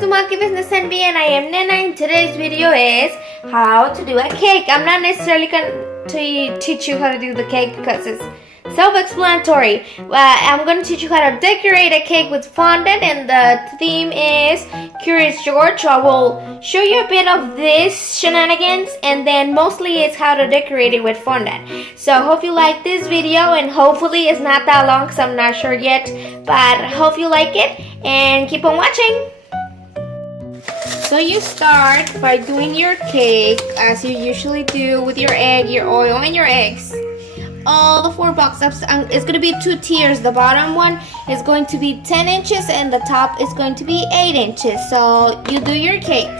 welcome to Monkey Business NB, and I am Nana. And today's video is how to do a cake. I'm not necessarily going to teach you how to do the cake because it's self-explanatory. I'm going to teach you how to decorate a cake with fondant, and the theme is Curious George. So I will show you a bit of this shenanigans, and then mostly it's how to decorate it with fondant. So I hope you like this video, and hopefully it's not that long because I'm not sure yet, but I hope you like it and keep on watching. So you start by doing your cake as you usually do with your egg, your oil, and your eggs. All the 4 boxes, it's going to be 2 tiers. The bottom one is going to be 10 inches and the top is going to be 8 inches. So you do your cake.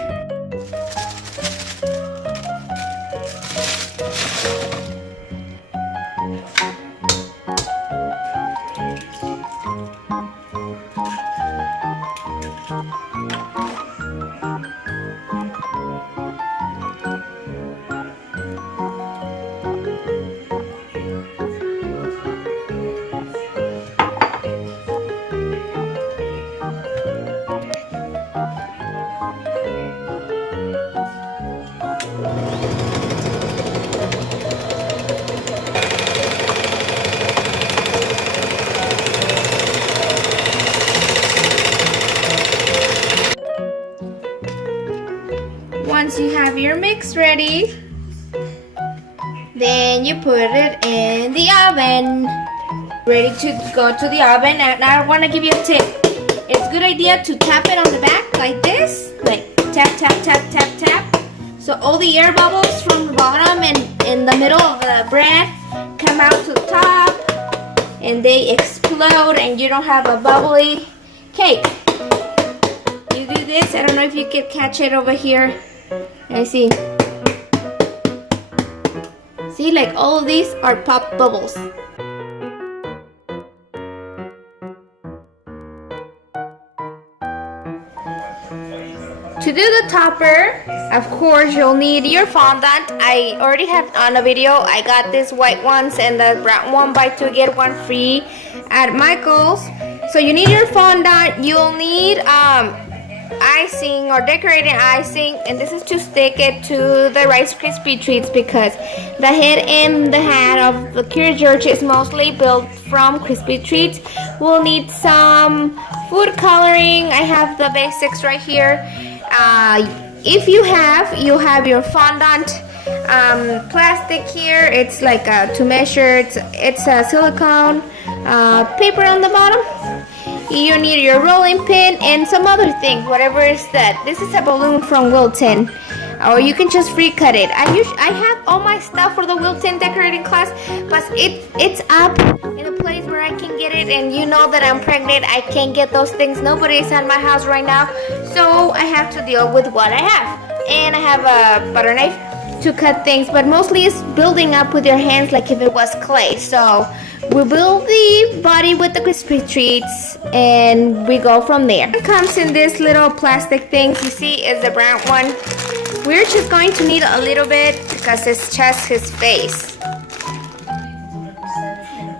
Once you have your mix ready, then you put it in the oven. Ready to go to the oven. And I want to give you a tip. It's a good idea to tap it on the back like this. Like tap, tap, tap, tap, tap. So all the air bubbles from the bottom and in the middle of the bread come out to the top. And they explode and you don't have a bubbly cake. You do this. I don't know if you can catch it over here. I see. See, like all of these are pop bubbles. To do the topper, of course, you'll need your fondant. I already have on a video. I got these white ones and the brown one, buy 2 get 1 free at Michael's. So you need your fondant. You'll need icing or decorating icing, and this is to stick it to the Rice Krispie treats because the head and the hat of the Curious George is mostly built from Krispie treats. We'll need some food coloring. I have the basics right here. If you have your fondant plastic here. It's like to measure. It's a silicone paper on the bottom. You need your rolling pin and some other things, whatever is that. This is a balloon from Wilton, or you can just free cut it. I have all my stuff for the Wilton decorating class, but it's up in a place where I can get it, and you know that I'm pregnant. I can't get those things. Nobody's at my house right now, so I have to deal with what I have. And I have a butter knife to cut things, but mostly it's building up with your hands like if it was clay. So we build the body with the Krispy treats and we go from there. It comes in this little plastic thing. You see is the brown one. We're just going to need a little bit because it's just his face.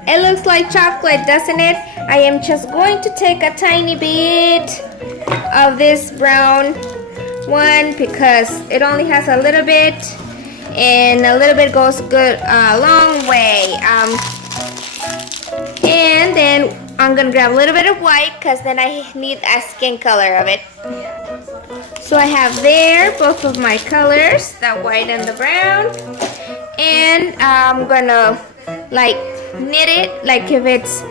It looks like chocolate, doesn't it? I am just going to take a tiny bit of this brown one because it only has a little bit, and a little bit goes good a long way. And then I'm gonna grab a little bit of white because then I need a skin color of it. So I have there both of my colors, the white and the brown, and I'm gonna like knit it like if it's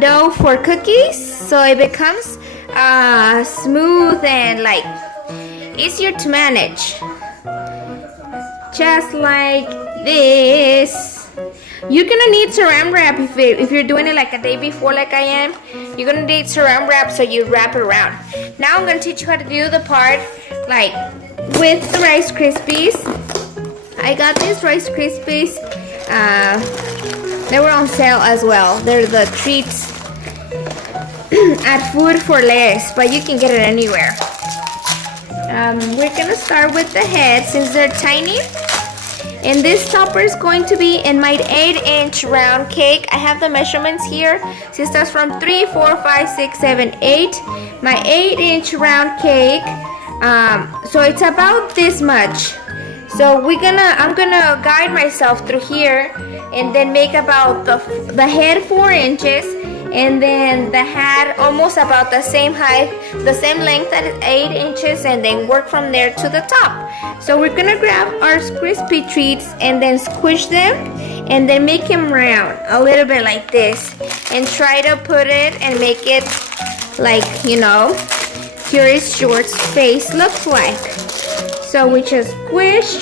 dough for cookies, so it becomes smooth and like easier to manage, just like this. You're gonna need saran wrap if you're doing it like a day before like I am. You're gonna need saran wrap, so you wrap it around. Now I'm gonna teach you how to do the part like with the Rice Krispies. I got these Rice Krispies. They were on sale as well. They're the treats at Food for Less, but you can get it anywhere. We're gonna start with the head since they're tiny. And this topper is going to be in my 8-inch round cake. I have the measurements here. So it starts from 3, 4, 5, 6, 7, 8. my 8-inch round cake. So it's about this much. So I'm gonna guide myself through here and then make about the head 4 inches, and then the hat almost about the same height, the same length at 8 inches, and then work from there to the top. So we're gonna grab our crispy treats and then squish them and then make them round a little bit like this, and try to put it and make it like, you know, Curious George's face looks like. So we just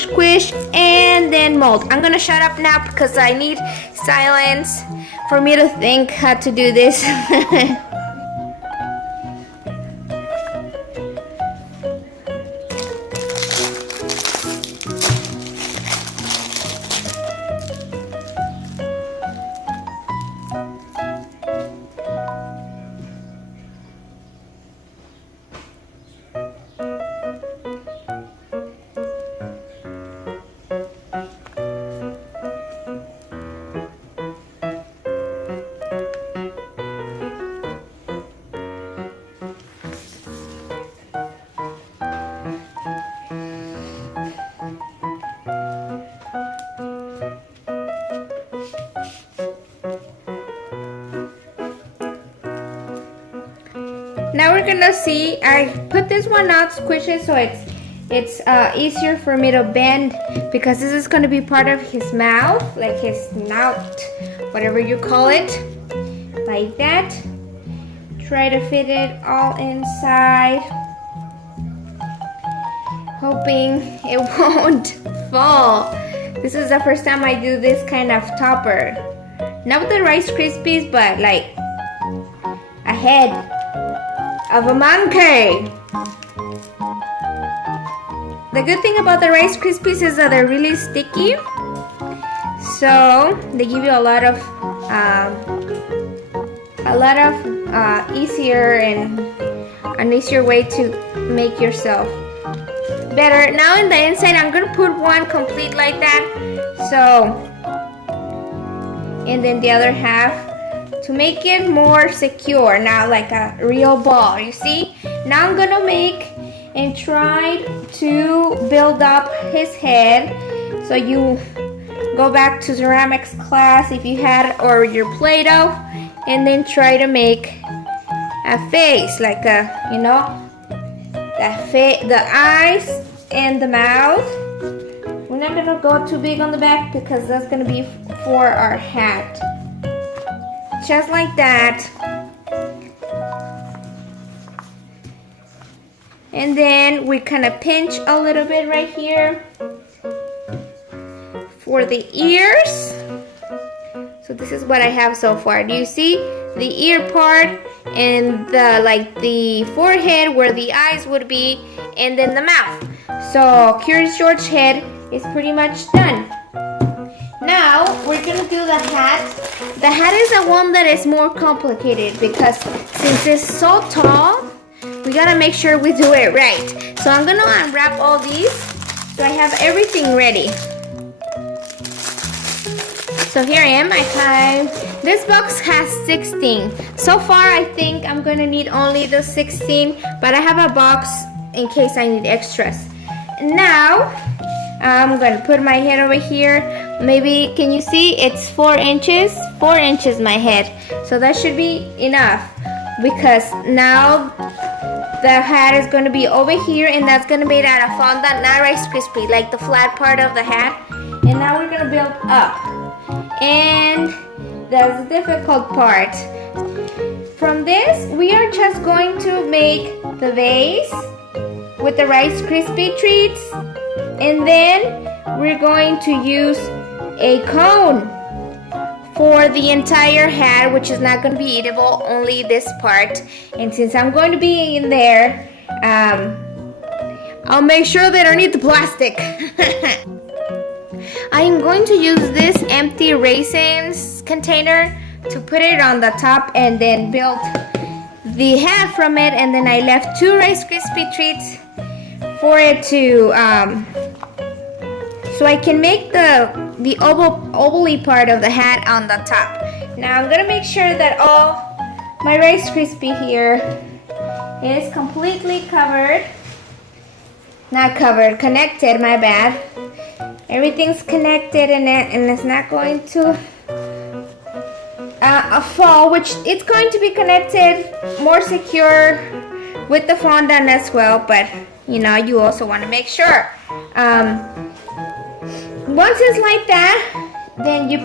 squish, and then mold. I'm gonna shut up now because I need silence for me to think how to do this. Now we're gonna see, I put this one out, squish it so it's easier for me to bend, because this is gonna be part of his mouth, like his snout, whatever you call it, like that. Try to fit it all inside, hoping it won't fall. This is the first time I do this kind of topper. Not with the Rice Krispies, but like a head of a monkey. The good thing about the Rice Krispies is that they're really sticky, so they give you a lot of easier and an easier way to make yourself better. Now in the inside, I'm gonna put one complete like that. So, and then the other half, to make it more secure, now like a real ball, you see? Now I'm gonna make and try to build up his head. So you go back to ceramics class if you had, or your Play-Doh, and then try to make a face, like a, you know, the eyes and the mouth. We're not gonna go too big on the back because that's gonna be for our hat. Just like that. And then we kind of pinch a little bit right here for the ears. So this is what I have so far. Do you see the ear part and the forehead where the eyes would be, and then the mouth? So Curious George head is pretty much done. Now we're gonna do the hat. The hat is the one that is more complicated because since it's so tall, we gotta make sure we do it right. So I'm gonna unwrap all these so I have everything ready. So here I am. This box has 16. So far I think I'm gonna need only the 16, but I have a box in case I need extras. Now I'm gonna put my head over here. Maybe, can you see? It's 4 inches. 4 inches my head. So that should be enough, because now the hat is going to be over here, and that's going to be out of fondant, not Rice Krispie, like the flat part of the hat. And now we're going to build up. And that's the difficult part. From this, we are just going to make the vase with the Rice Krispie treats. And then we're going to use a cone for the entire hat, which is not going to be eatable, only this part. And since I'm going to be in there, I'll make sure they don't eat the plastic. I am going to use this empty raisins container to put it on the top and then build the hat from it. And then I left 2 Rice Krispie treats for it to so I can make the oval-y part of the hat on the top. Now I'm gonna make sure that all my Rice Krispie here is completely covered. Not covered, connected, my bad. Everything's connected in it, and it's not going to fall, which it's going to be connected more secure with the fondant as well, but you know, you also want to make sure. Once it's like that, then you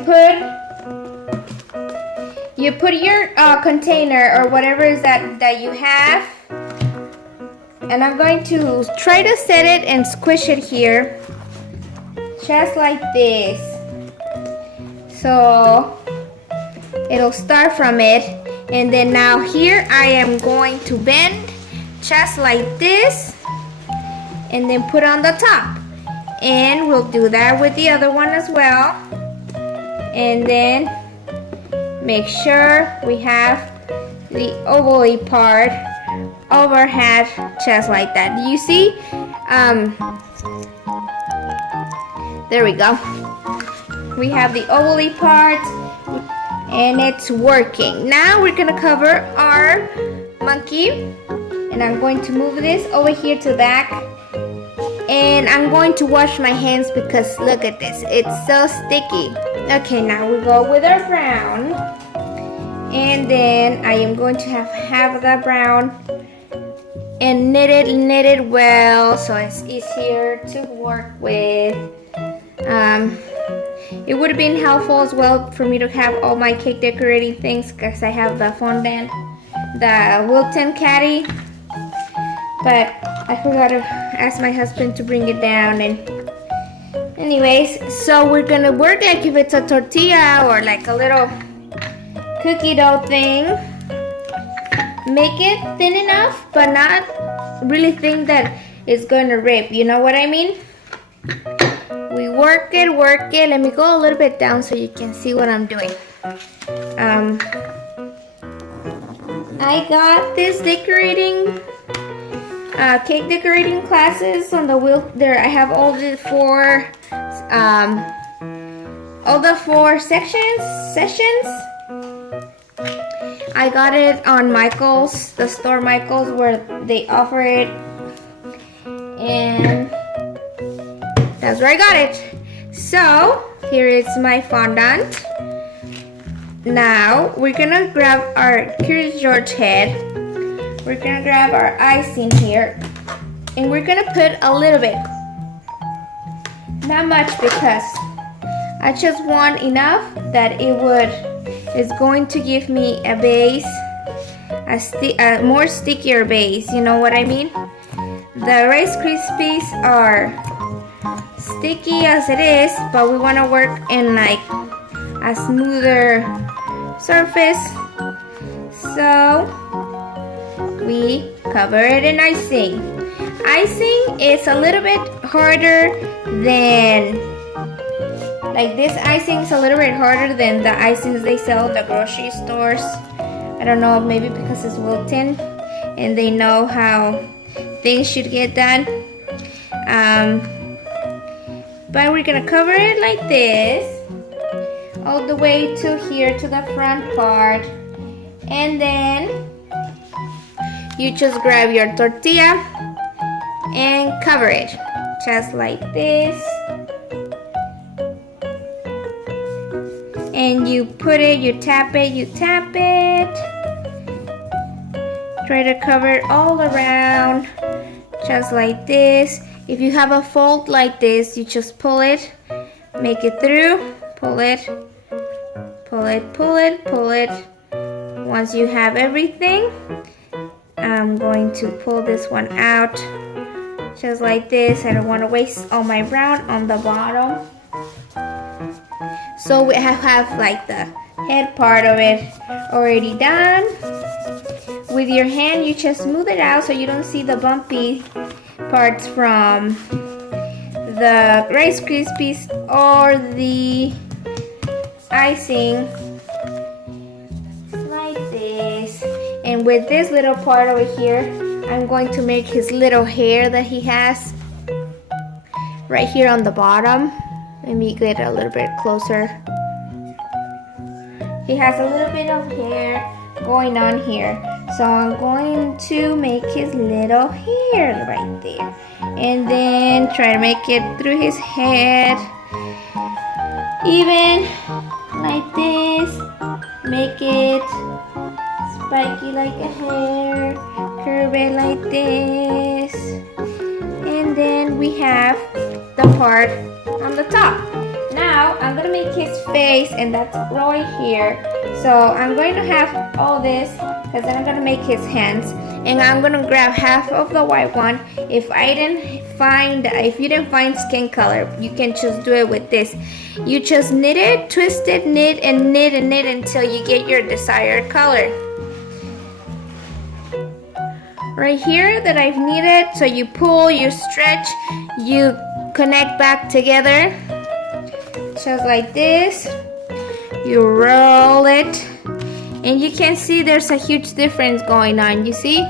put your container or whatever is that you have, and I'm going to try to set it and squish it here just like this, so it'll start from it. And then now here I am going to bend just like this and then put on the top, and we'll do that with the other one as well. And then make sure we have the ovally part overhead just like that. You see, there we go, we have the ovally part and it's working. Now we're gonna cover our monkey, and I'm going to move this over here to the back, and I'm going to wash my hands because look at this, it's so sticky. Okay, now we go with our brown, and then I am going to have that brown and knit it well so it's easier to work with. It would have been helpful as well for me to have all my cake decorating things because I have the fondant, the Wilton caddy, but I forgot to ask my husband to bring it down. And anyways, so we're gonna work like if it's a tortilla or like a little cookie dough thing. Make it thin enough, but not really thin that it's gonna rip, you know what I mean? We work it. Let me go a little bit down so you can see what I'm doing. I got this decorating, cake decorating classes on the wheel. There, I have all the four sessions. I got it on Michael's, the store Michael's, where they offer it, and that's where I got it. So here is my fondant. Now we're gonna grab our Curious George head. We're gonna grab our icing here, and we're gonna put a little bit, not much, because I just want enough that it's going to give me a base, a more stickier base. You know what I mean? The Rice Krispies are sticky as it is, but we want to work in like a smoother surface, so we cover it in icing. Icing is a little bit harder than, like this icing is a little bit harder than the icings they sell at the grocery stores. I don't know, maybe because it's Wilton and they know how things should get done. But we're gonna cover it like this all the way to here, to the front part, and then you just grab your tortilla and cover it just like this, and you put it, you tap it, try to cover it all around just like this. If you have a fold like this, you just pull it, make it through, pull it. Once you have everything, I'm going to pull this one out just like this. I don't want to waste all my brown on the bottom. So we have like the head part of it already done. With your hand, you just smooth it out so you don't see the bumpy parts from the Rice Krispies or the icing, like this. And with this little part over here, I'm going to make his little hair that he has right here on the bottom. Let me get a little bit closer. He has a little bit of hair going on here. So I'm going to make his little hair right there. And then try to make it through his head. Even like this. Make it spiky like a hair. Curve it like this. And then we have the part on the top. Now I'm gonna make his face, and that's right here. So I'm going to have all this because then I'm gonna make his hands, and I'm gonna grab half of the white one. If you didn't find skin color, you can just do it with this. You just knit it, twist it, knit and knit and knit until you get your desired color. Right here that I've knitted, so you pull, you stretch, you connect back together, just like this. You roll it, and you can see there's a huge difference going on. You see?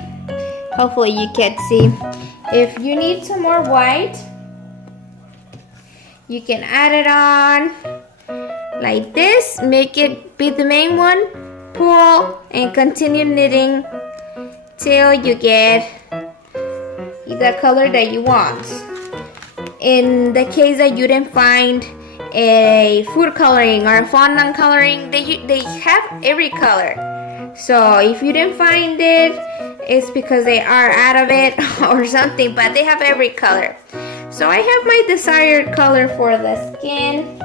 Hopefully you can see. If you need some more white, you can add it on like this. Make it be the main one. Pull and continue knitting till you get the color that you want. In the case that you didn't find a food coloring or a fondant coloring, they have every color. So if you didn't find it, it's because they are out of it or something, but they have every color. So I have my desired color for the skin.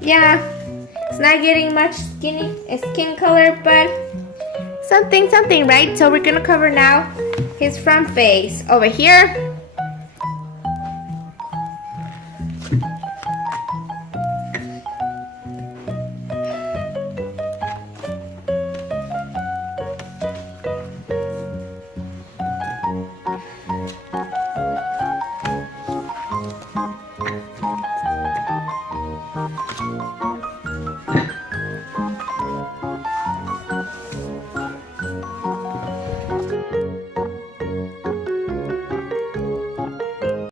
Yeah, it's not getting much skin color, but something, right? So we're gonna cover now his front face. Over here,